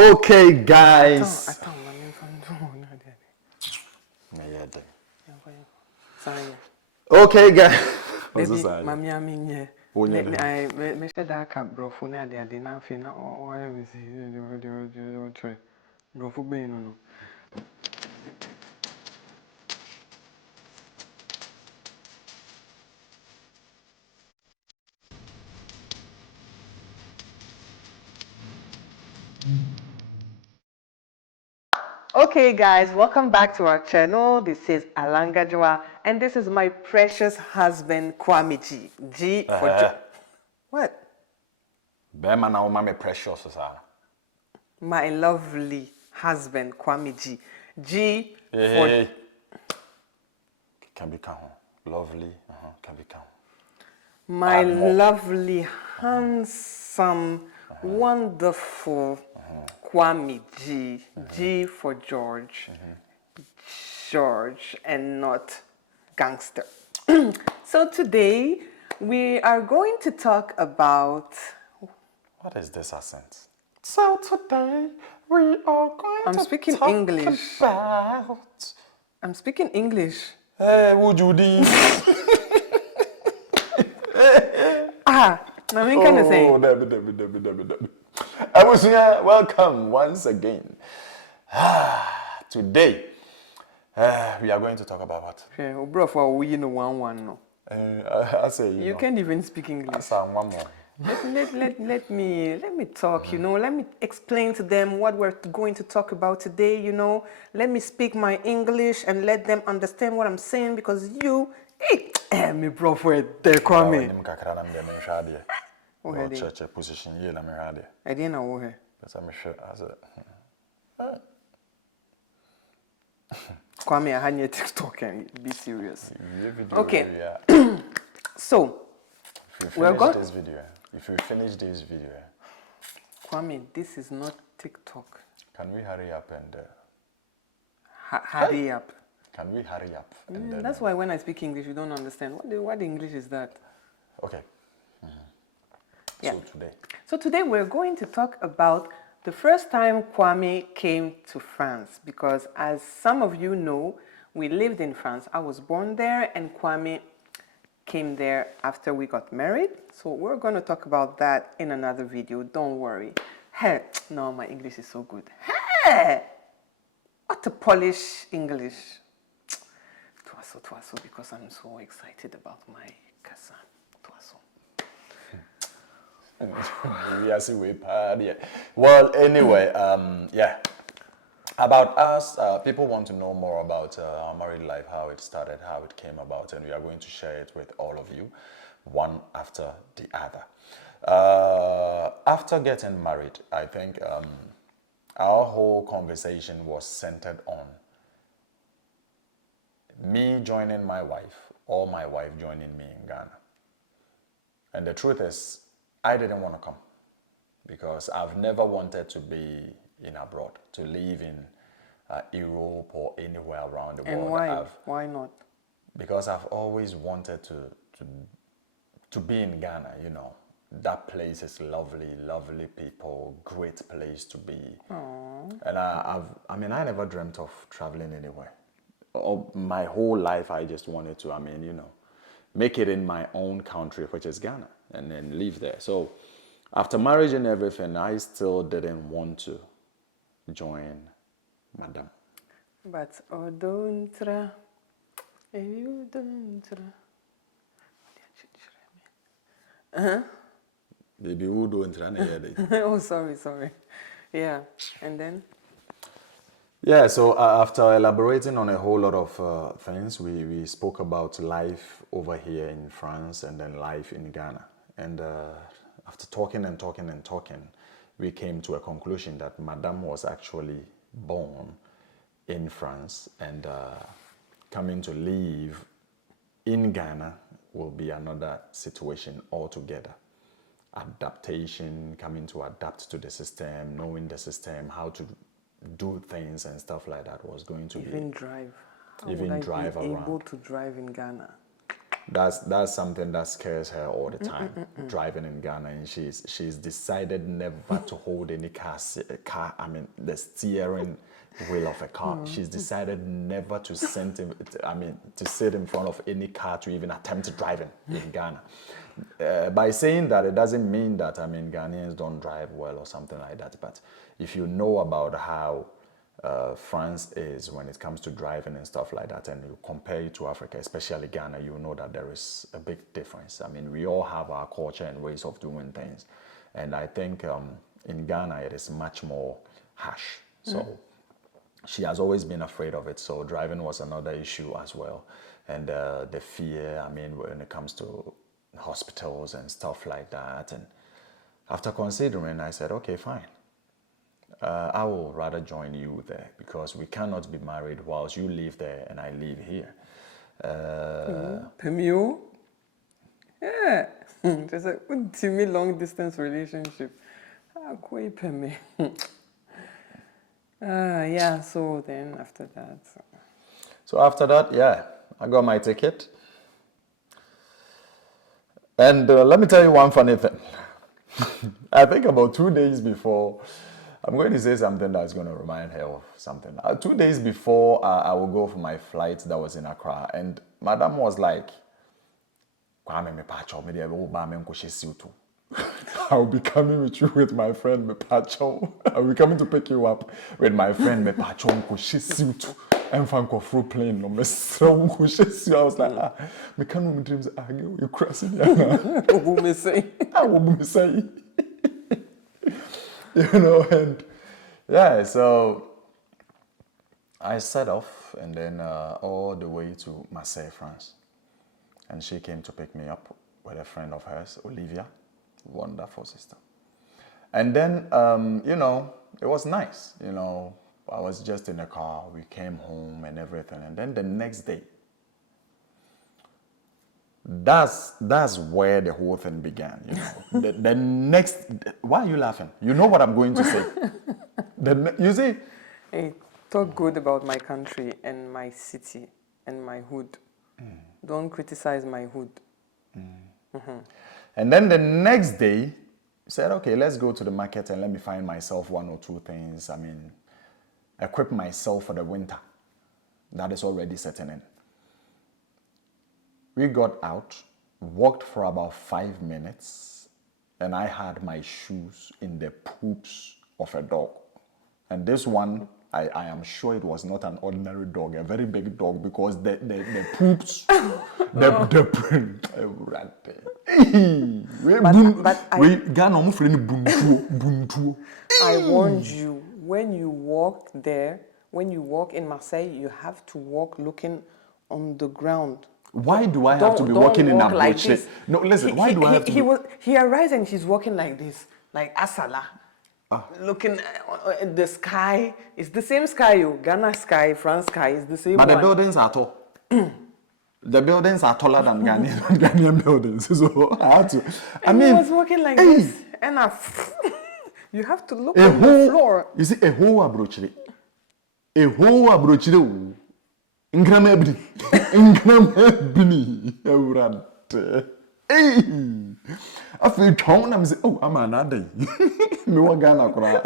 Okay, guys. Okay, guys. What's this? Mami aminye. Me said that cap brofu na de na fi na o me see brofu be no. Okay, guys, welcome back to our channel. This is Alangajwa, and this is my precious husband Kwame G. G for what? Bema na uma me precious sir. My lovely husband Kwame G. G for can be count. Lovely, can be count. My lovely, handsome, wonderful Kwame G. G for George. George and not gangster. So today we are going to talk about... What is this accent? So today we are going to speaking talk English. About... I'm speaking English. Hey, would you do? I mean, kind of saying. I was here. Welcome once again. Today, we are going to talk about what? Yeah, bro, for we know one no. I say you can't even speak English. I say one more. Let me talk, you know. Let me explain to them what we're going to talk about today, you know. Let me speak my English and let them understand what I'm saying because you, me bro, for they call me. Oh, church position here, let me read it. I didn't know where. That's I'm sure. As a Kwame, I had your TikTok and be serious. Okay. So, we're going this video. If you finish this video, Kwame, this is not TikTok. Can we hurry up and hurry up? Can we hurry up? And that's why when I speak English, you don't understand. What English is that? Okay. Yeah. So today we're going to talk about the first time Kwame came to France because as some of you know, we lived in France. I was born there and Kwame came there after we got married. So we're going to talk about that in another video. Don't worry. Hey, no, my English is so good. Hey, what a Polish English. Twaso, because I'm so excited about my cousin. Twaso. Well, anyway, yeah. About us, people want to know more about our married life, how it started, how it came about, and we are going to share it with all of you, one after the other. After getting married, I think our whole conversation was centered on me joining my wife, or my wife joining me in Ghana. And the truth is, I didn't want to come because I've never wanted to be in abroad, to live in Europe or anywhere around the world. And why? Why not? Because I've always wanted to be in Ghana, you know. That place is lovely, lovely people, great place to be. Aww. And I never dreamt of traveling anywhere. My whole life, I just wanted to, make it in my own country, which is Ghana, and then live there. So after marriage and everything, I still didn't want to join Madam. But Odontra, you don't. Baby, who don't run ahead? Oh, sorry. Yeah, and then? Yeah, so after elaborating on a whole lot of things, we spoke about life over here in France and then life in Ghana. And after talking, we came to a conclusion that Madame was actually born in France and coming to live in Ghana will be another situation altogether. Adaptation, coming to adapt to the system, knowing the system, how to do things and stuff like that was going to even drive. Even drive around. Able to drive in Ghana? That's something that scares her all the time. Driving in Ghana, and she's decided never to hold any car. I mean, the steering wheel of a car. She's decided never to to sit in front of any car to even attempt driving in Ghana. By saying that, it doesn't mean that Ghanaians don't drive well or something like that. But if you know about how France is when it comes to driving and stuff like that, and you compare it to Africa, especially Ghana, you know that there is a big difference. I mean, we all have our culture and ways of doing things, and I think in Ghana it is much more harsh. So she has always been afraid of it. So driving was another issue as well, and the fear. I mean, when it comes to hospitals and stuff like that. And after considering, I said, okay, fine. I will rather join you there because we cannot be married whilst you live there and I live here. Pemio? Yeah. There's a ultimate long distance relationship. Quite Pemi. Yeah, so then after that. So after that, yeah, I got my ticket. And let me tell you one funny thing. I think about 2 days before, I'm going to say something that's going to remind her of something. 2 days before I will go for my flight that was in Accra, and Madam was like, I'll be coming with you with my friend Mepacho. I'll be coming to pick you up with my friend Mepacho. I'm from Kofru plane. I was like, me can't my dreams. You crossing the I will say. You know, and yeah, so I set off and then all the way to Marseille, France. And she came to pick me up with a friend of hers, Olivia, wonderful sister. And then, you know, it was nice, you know, I was just in the car, we came home and everything. And then the next day, that's where the whole thing began, you know. the next, why are you laughing? You know what I'm going to say. You see? Hey, talk good about my country and my city and my hood. Don't criticize my hood. And then the next day, you said, okay, let's go to the market and let me find myself 1 or 2 things. I mean, equip myself for the winter. That is already setting in. We got out, walked for about 5 minutes, and I had my shoes in the poops of a dog. And this one, I am sure it was not an ordinary dog, a very big dog, because the poops, the print. I warned you, when you walk there, when you walk in Marseille, you have to walk looking on the ground. Why do I have to be walking in a like this? No, listen, why do I have to He arrives and he's walking like this, like Asala. Looking at the sky. It's the same sky, Ghana sky, France sky, it's the same But one. the buildings are tall. The buildings are taller than Ghanaian buildings. So I had to. I mean, he was walking like this. And you have to look on the floor. You see, a whole abrochire. A whole abrochire. Ingramebri. Ingramebri. Hey! I feel tongue and say, oh, I'm an day. Me wa Ghana cry.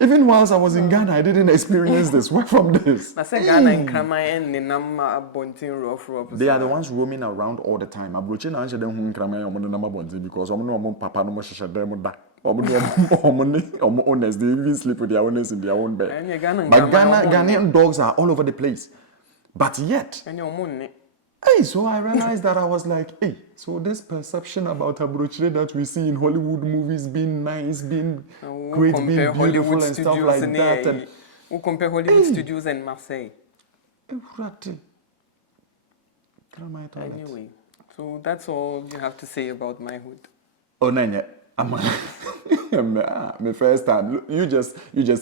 Even whilst I was in Ghana, I didn't experience this. Where from this? I said Ghana and Krama and Ninama Bontin rough. They are the ones roaming around all the time. I'm broaching and answer them who Krama and Monama Bontin because I'm no papa no much them that. Owners, they even sleep with their owners in their own bed. But Ghanaian dogs are all over the place. But yet, hey, so I realized that I was like, hey, so this perception about Abrochire that we see in Hollywood movies being nice, being great, being beautiful Hollywood and stuff like that. And we compare Hollywood studios and Marseille. Anyway, so that's all you have to say about my hood. Oh, no, my first time, you just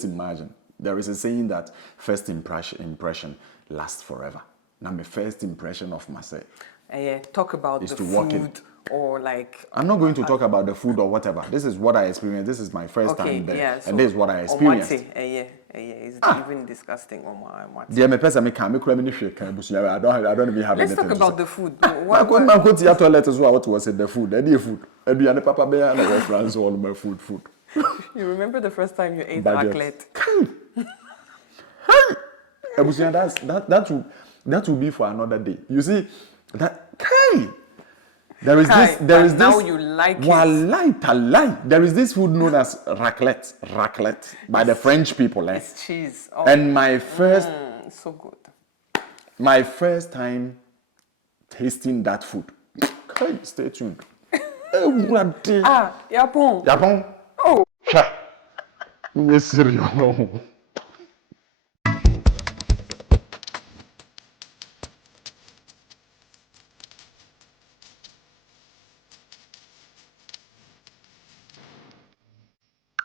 imagine. There is a saying that first impression lasts forever. Now, my first impression of Marseille talk about is the to food. walk in. or like I'm not going to talk about the food or whatever. This is what I experienced. This is my first okay, time there, yeah, and this is what I experienced. It's even disgusting. Dear, my person, I can't make me shake. I don't even have Let's anything talk to about say. the food. I couldn't go to your toilet as well. What was it? The food. Any food. And the papa bear and the reference all my food. You remember the first time you ate Budget. raclette? That will be for another day. You see, that there is Kai, this. There but is now this. you like it. Wallahi. There is this food known as raclette by the French people. It's cheese. Oh, And my first so good. time tasting that food. Okay, stay tuned. Ah, yapon. Japon. Oh. Yes, serious.